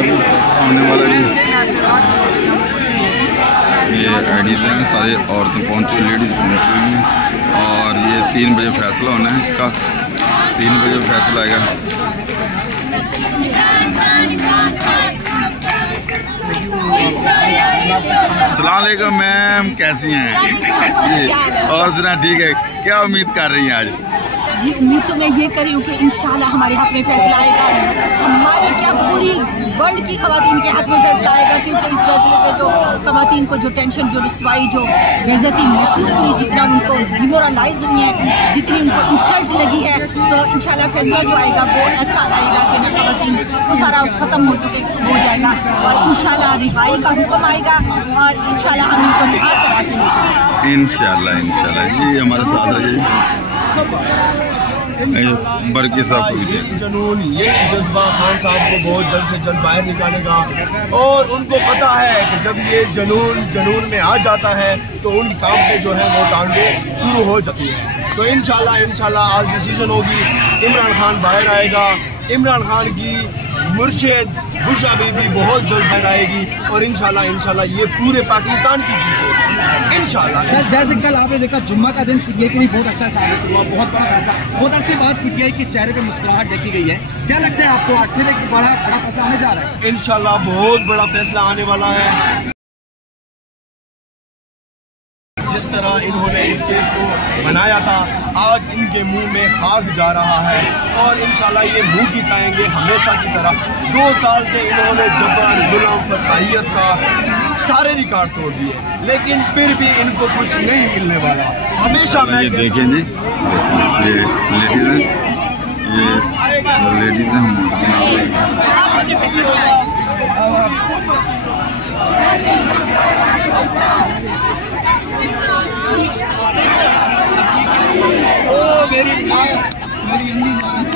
अभी आने वाला जी। ये आईडीज़ हैं, सारे औरतें पहुँची, लेडीज़ पहुँची हुई हैं। और ये 3 बजे फैसला होना है इसका, 3 बजे फैसला आएगा। अस्सलाम वालेकुम मैम, कैसी हैं जी? और सुना ठीक है, क्या उम्मीद कर रही हैं आज? जी उम्मीद तो मैं ये कर रही हूँ कि इंशाल्लाह हमारे हक में फैसला आएगा। हमारे क्या पूरी वर्ल्ड की खवातीन के हक में फैसला आएगा, क्योंकि इस फैसले से जो खवातीन को जो टेंशन, जो रिस्वाई, जो बेइज्जती महसूस हुई, जितना उनको डिमोरलाइज हुई है, जितनी उनको इंसल्ट लगी है, तो इंशाल्लाह फैसला जो आएगा वो ऐसा आएगा कि ना खवातीन वो सारा ख़त्म हो जाएगा और इंशाल्लाह रिहाई का हुक्म आएगा और इंशाल्लाह हम उनको रिहा करा के लेंगे। इंशाल्लाह ये हमारे साथ रहिए। बरकी साहब को भी जुनून, ये जज्बा खान साहब को बहुत जल्द से जल्द बाहर निकालेगा और उनको पता है कि जब ये जुनून में आ जाता है तो उन काम पे जो है वो टांगे शुरू हो जाती है। तो इंशाल्लाह आज डिसीजन होगी, इमरान खान बाहर आएगा। इमरान खान की मुर्शिद बुशरा बीबी बहुत जल्द बाहर आएगी और इंशाल्लाह ये पूरे पाकिस्तान की जीत होगी इंशाल्लाह। सर जैसे कल आपने देखा जुम्मा का दिन पीटीआई के लिए बहुत अच्छा साबित हुआ, बहुत बड़ा फैसला, बहुत अच्छी बात पीटीआई के चेहरे पे मुस्कुराहट देखी गई है। क्या लगता है आपको आखिर एक बड़ा फैसला आने जा रहा है? इंशाल्लाह बहुत बड़ा फैसला आने वाला है। जिस तरह इन्होंने इस केस को बनाया था, आज इनके मुंह में खाक जा रहा है और इंशाल्लाह ये मुंह की खाएंगे हमेशा की तरह। 2 साल से इन्होंने जबर, जुल्म, फसाहियत का सारे रिकॉर्ड तोड़ दिए, लेकिन फिर भी इनको कुछ नहीं मिलने वाला। हमेशा मैं देखें जी, ये लेडीज हैं, ये लेडीज हैं, हम ओ मेरी माँ, मेरी अम्मी जान।